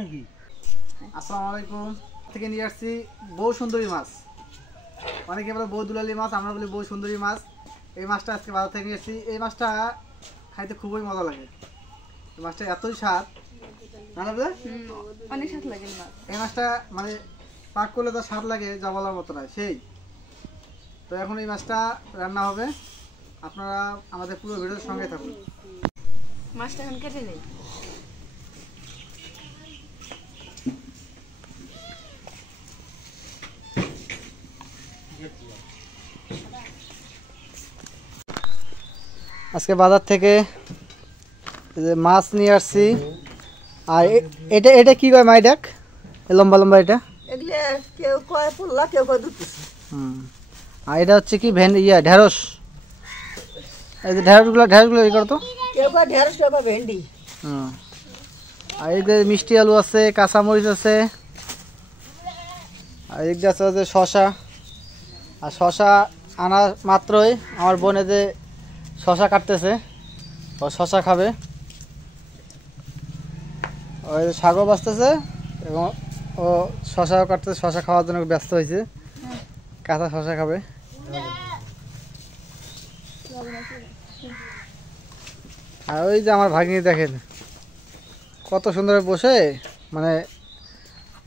নাকি? আসসালামু আলাইকুম। থেকে নিয়ে আসছি বউ সুন্দরী মাছ। অনেকে বলে বউ দুলালি মাছ, আমরা বলি বউ সুন্দরী মাছ। এই মাছটা আজকে বাজার থেকে নিয়ে এসেছি। এই মাছটা খাইতে খুবই মজা লাগে। এই মাছটা এতই স্বাদ, অনেক স্বাদ লাগে মাছ। এই মাছটা মানে পাক করলে তো স্বাদ লাগে যা বলার মতো নয় সেই। তো এখন এই মাছটা রান্না হবে, আপনারা আমাদের পুরো ভিডিওর সঙ্গে থাকুন। মাছটা এখন কেটে নেই। আজকে বাজার থেকে মাছ নিয়ে আসছি। আর এটা এটা কি কয় মাই ডাক, লম্বা লম্বা এটা? এগুলো কেউ কয় পুল্লা, কেউ কয় দুধ। আর এটা হচ্ছে কি ঢেঁড়স। এই যে ঢেঁড়সগুলো এই করতো, কেউ কয় ঢেঁড়স, কেউ কয় ভেন্ডি। আর এই যে মিষ্টি আলু আছে, কাঁচামরিচ আছে, আর এই যে আছে শশা। আর শশা আনা মাত্রই আমার বোনে যে শশা কাটতেছে, ও শশা খাবে। ওই শাকও বাঁচতেছে এবং ও শশাও কাটতেছে, শশা খাওয়ার জন্য ব্যস্ত হয়েছে। কাঁচা শশা খাবে। আর ওই যে আমার ভাগ্নি দেখেন কত সুন্দর বসে, মানে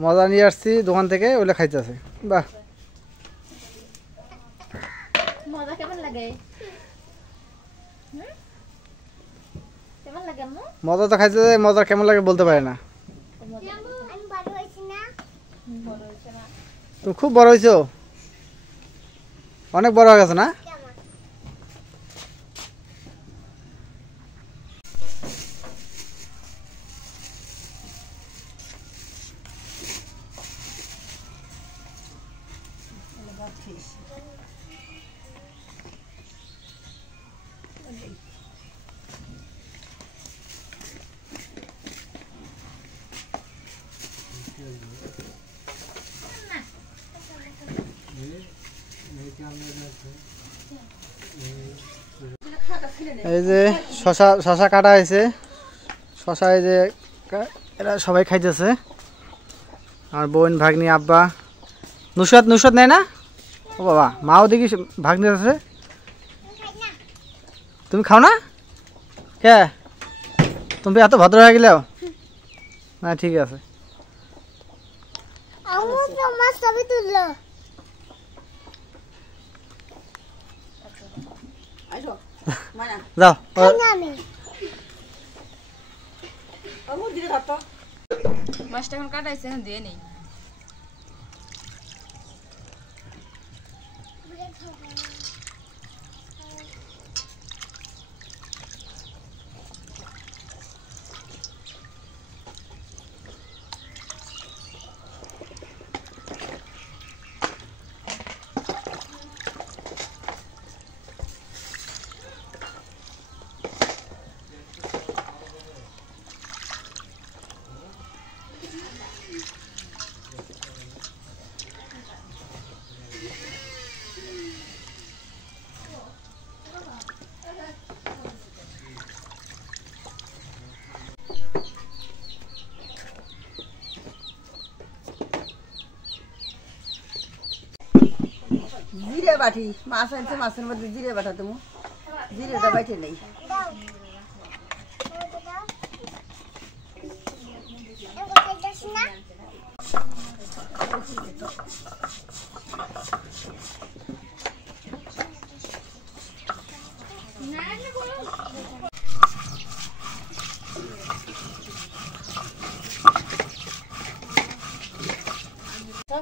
মজা নিয়ে আসছি দোকান থেকে, ওইটা খাইতেছে। বাহ, মজা কেমন লাগে? কেমন লাগে আম্মু? মজা তো খাইতেছে, মজা কেমন লাগে বলতে পারে না। তুমি খুব বড় হয়েছো, অনেক বড় হয়ে গেছে না? এই যে শশা কাটা হয়েছে, শশা এই যে এরা সবাই খাইতেছে। আর বোন, ভাগ্নি, আব্বা, নুসরাত নেয় না? ও বাবা, মাও দেখি ভাগ্নি আছে। তুমি খাও না কে? তুমি এত ভদ্র হয়ে গেলেও না, ঠিক আছে। যাও, মাছটা এখন কাটাইছে, এখন দিয়ে নেই। জিরে বাটি মাছ আনছে, মাছের মধ্যে জিরে বাটা তুমি, জিরেটা বাইটে নেই।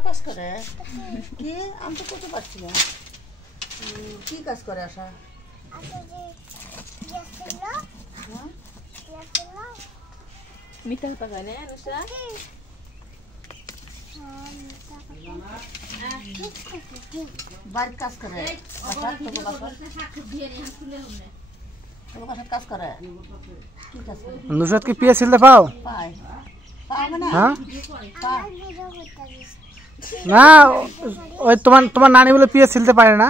কাজ করে কি আমি তো করতে পারছি না। কি কাজ করে আশা? মিঠা পাকায় না নুসরাত? বাড়ির কাজ করে, কাজ করে। কি কাজ করে? নুসরাত কি পিয়া ছিলতে পাও? পায় পায় মানে হ্যাঁ না, ওই তোমার নানি বলে পিয়া ছিলতে পারে না।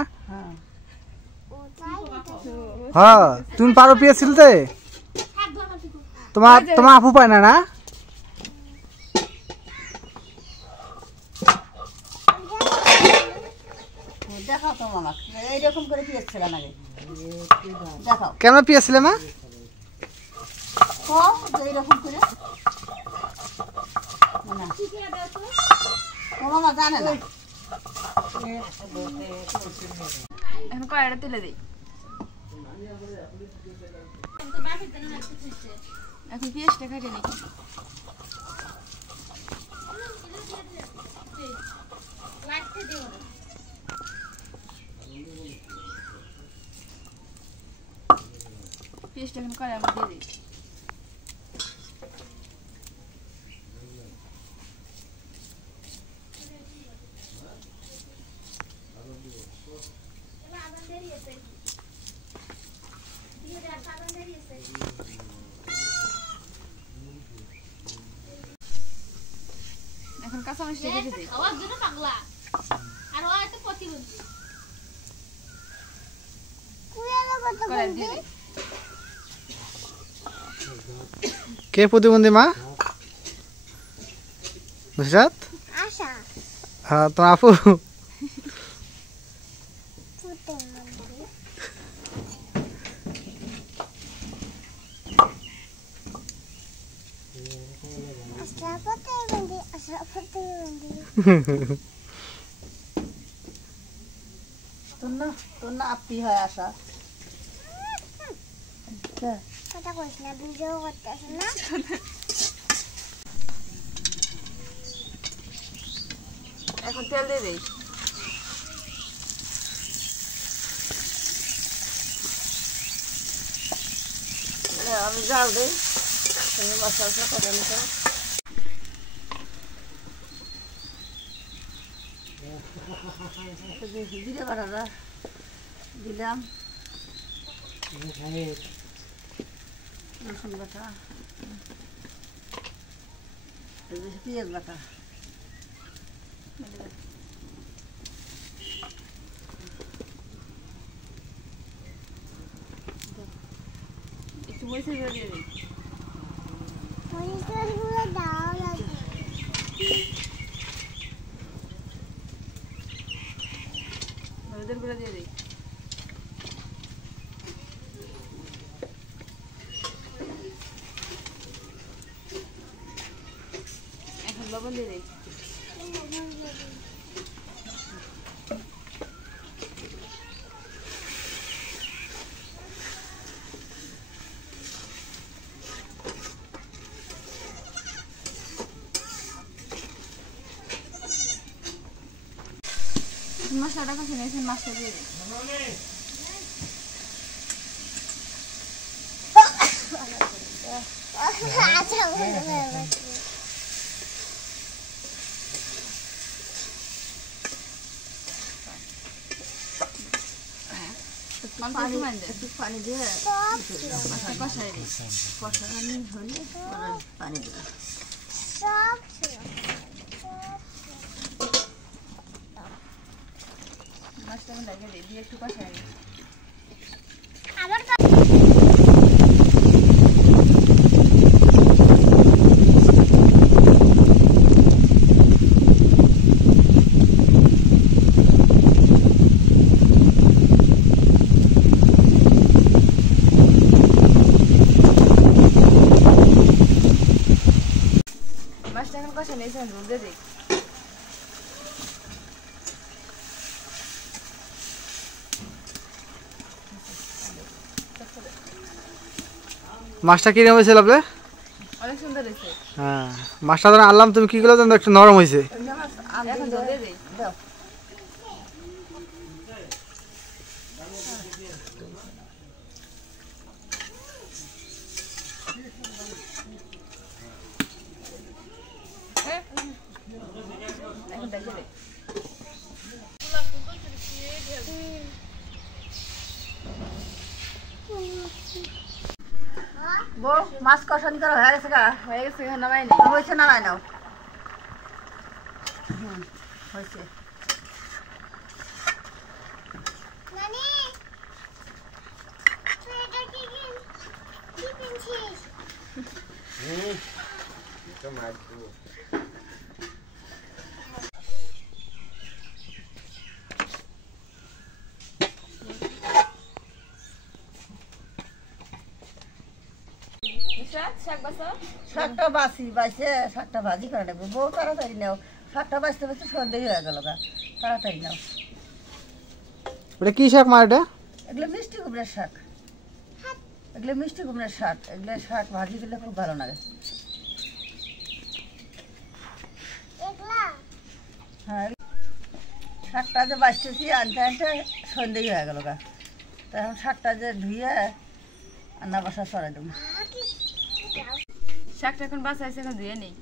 হ্যাঁ, তুমি পারো পিয়া ছিলতে? তোমার আপু পায় না? না দেখাও তো মামা এইরকম করে পেঁয়াজ ছিল না দেখাও কেমন পেঁয়াজ ছিলে মা? এইরকম করে মামা জানে না এখন কড়াইটা তুলে দিই। এখন পেঁয়াজটা কেটে নিই। পেঁয়াজটা এখন কড়াইয়ের মধ্যে দিয়ে দিই। এখন কাঁচা মরিচটা কেটে দিই। কড়াই দিয়ে দিই। কে প্রতিবন্ধী মা? নুসরাত? হ্যাঁ তোমার আপু। তোর না আপি হয় আশা এখন তেল দিয়ে দিই। আমি জাল দিই তুমি মশলা করে নিতে জিরে বাটাটা দিলাম রসুন বাটা পেঁয়াজ বাটা একটু মরিচের গুঁড়ো দিয়ে দিই। হলুদের গুঁড়ো দিয়ে দিই। এখন লবণ দিয়ে দিই। মশলাটা কষে নিয়েছি, মাছটা দিয়ে দিই। একটু পানি দিয়ে মাছটা কষাই দিই। কষানি হলে পানি দিলাম মাছটা আমি লাগিয়ে দিই, দিয়ে একটু কষাই দিই। মাছটা এখন কষা নিয়েছি, আমি ঝোল দিয়ে দিই। মাছটা কিরম হয়েছিল আপনি? অনেক সুন্দর হয়েছে। হ্যাঁ মাছটা ধরে আনলাম, তুমি কি করলে একটু নরম হয়েছে। এখন ঝোল দিয়ে দিই। দাও এখন দেখে দিই। বউ মাছ কষানি করা হয়ে গেছে গা হয়ে গেছে, এখন নামাই নিই। হয়েছে না নাও হয়েছে শাক বাসাও শাকটা বাইছে শাকটা ভাজি করে নেবো। বউ তাড়াতাড়ি নাও, শাকটা বাঁচতে বাঁচতে সন্দেহ হয়ে গেল গা, তাড়াতাড়ি নাও। এটা কি শাক মা এটা? এগুলো মিষ্টি কুমড়ার শাক, এগুলো মিষ্টি কুমড়ার শাক, এগুলো শাক ভাজি দিলে খুব ভালো লাগে। হ্যাঁ, শাকটা যে বাঁচতেছি আনতে আনতে সন্দেহ হয়ে গেল গা, তো এখন শাকটা যে ধুয়ে রান্না বাসা সরাই দেবো। শাকটা এখন বাসাইছে, এখন ধুয়ে নেই।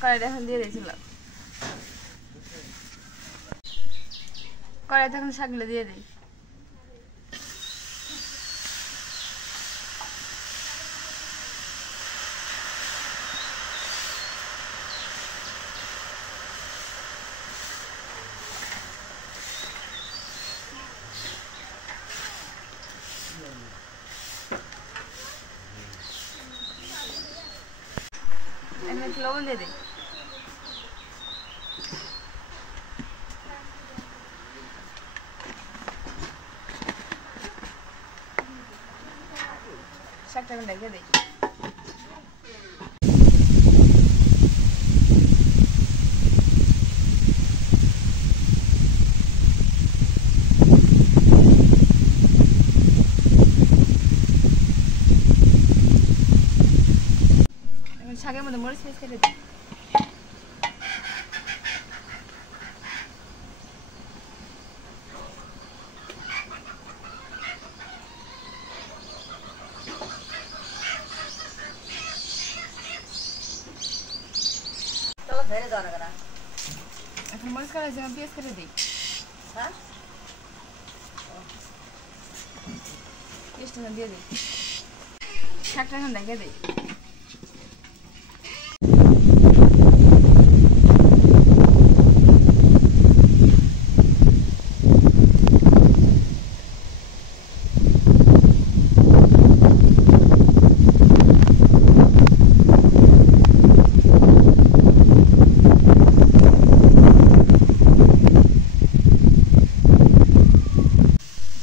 কড়াইটা এখন দিয়ে দিয়েছিলাম, কড়াইতে এখন শাকগুলো দিয়ে দিই। এখন একটু লবণ দিয়ে দিই। শাকটা এখন রেখে দিই। এখন শাকের মধ্যে মরিচ পেস্ট কেটে দিই। চলো ধরে দাও না, এখন মরিচ কাটা যেমন পেঁয়াজ কেটে দিই। হ্যাঁ পেস্টটা দিয়ে দিই। শাকটা এখন রেখে দিই।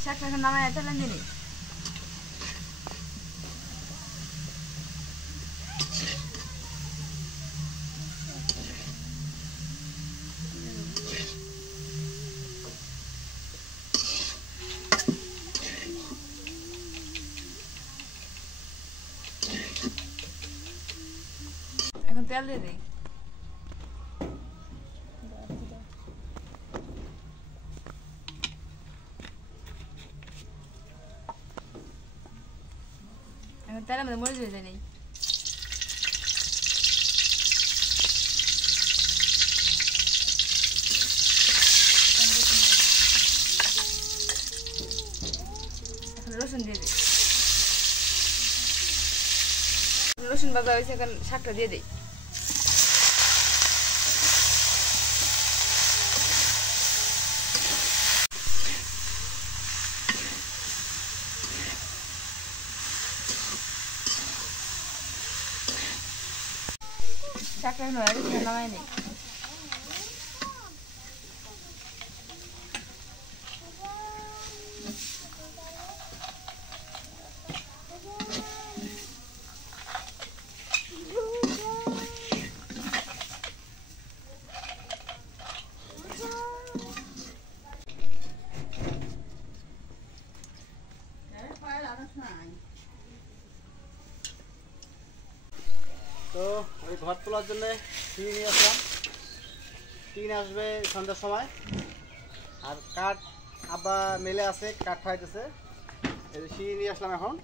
শাকটা এখন নামায় তেলে দিয়ে দিই। এখন তেল দিয়ে দিই। এখন তেলের মধ্যে মরিচ ভেজে নিই। এখন রসুন দিয়ে দিই। রসুন ভাজা হয়েছে, এখন শাকটা দিয়ে দিই। শাকটা এখন হয়ে গেছে, নামাই নিই। তো ওই ঘর তোলার জন্য টিন নিয়ে আসলাম। টিন আসবে সন্ধ্যার সময়। আর কাঠ আব্বা মেলে আছে, কাঠ ফাইতেছে। এই যে সিঁড়ি নিয়ে আসলাম এখন,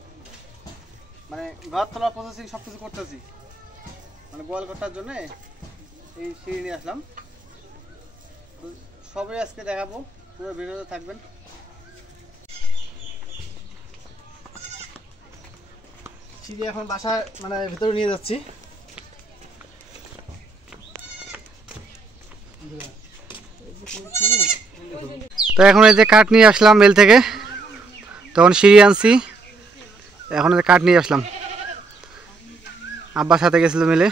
মানে ঘর তোলার প্রসেসিং সব কিছু করতেছি, মানে গোয়াল ঘরটার জন্যে এই সিঁড়ি নিয়ে আসলাম। তো সবই আজকে দেখাবো, পুরো ভিডিওতে থাকবেন। সিঁড়ি এখন বাসার মানে ভিতরে নিয়ে যাচ্ছি। তো এখন এই যে কাঠ নিয়ে আসলাম মেল থেকে, তখন সিঁড়ি আনছি, এখন এই যে কাঠ নিয়ে আসলাম, আব্বার সাথে গেছিলো মিলে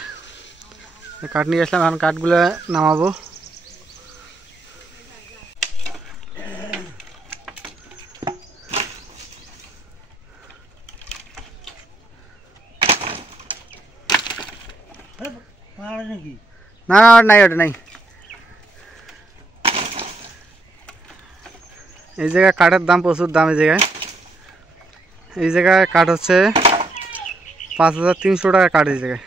কাঠ নিয়ে আসলাম। এখন কাঠগুলো নামাবো। না না নাই, ওটা নাই। এই জায়গায় কাঠের দাম প্রচুর দাম। এই জায়গায় কাঠ হচ্ছে 5300 টাকা কাঠ এই জায়গায়।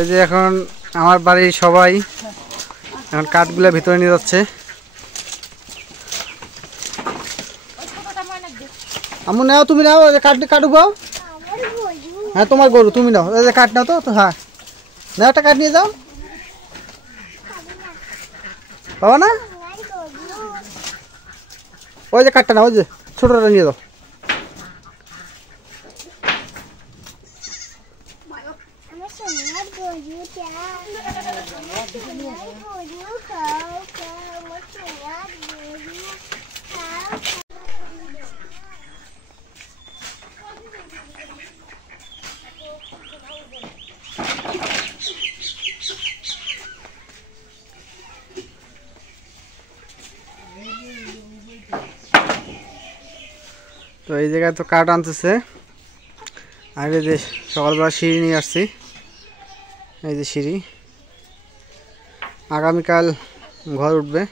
এই যে এখন আমার বাড়ির সবাই এখন কাঠগুলো ভিতরে নিয়ে যাচ্ছে। আমু নাও, তুমি নাও, কাঠ কাটবো। হ্যাঁ তোমার গরু, তুমি নাও, এই যে কাঠ নাও। তো হ্যাঁ নাও, একটা কাঠ নিয়ে যাও। বাবা না, ওই যে কাঠটা নাও, ওই যে ছোটটা নিয়ে যাও। তো এই জায়গায় তো কাঠ আনতেছে। আর এই যে সকালবেলা সিঁড়ি নিয়ে আসছি, এই যে সিঁড়ি, আগামীকাল ঘর উঠবে।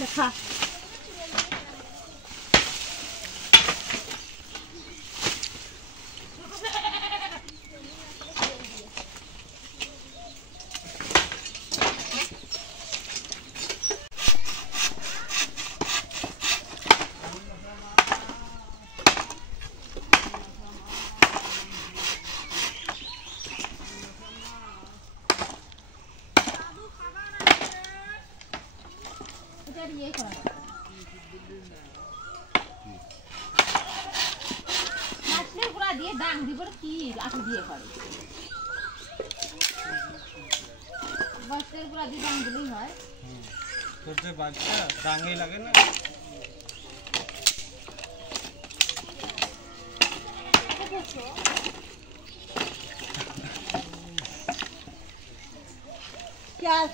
দেখা দিয়ে ডাং দিব কি আঠু দিয়ে করে বস্তের পুরা দিয়ে ডাং দিলেই হয়। তোর যে বাচ্চা ডাঙেই লাগে না।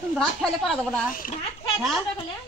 তুমি ভাত খাইলে করা দেবো না। ভাত খাই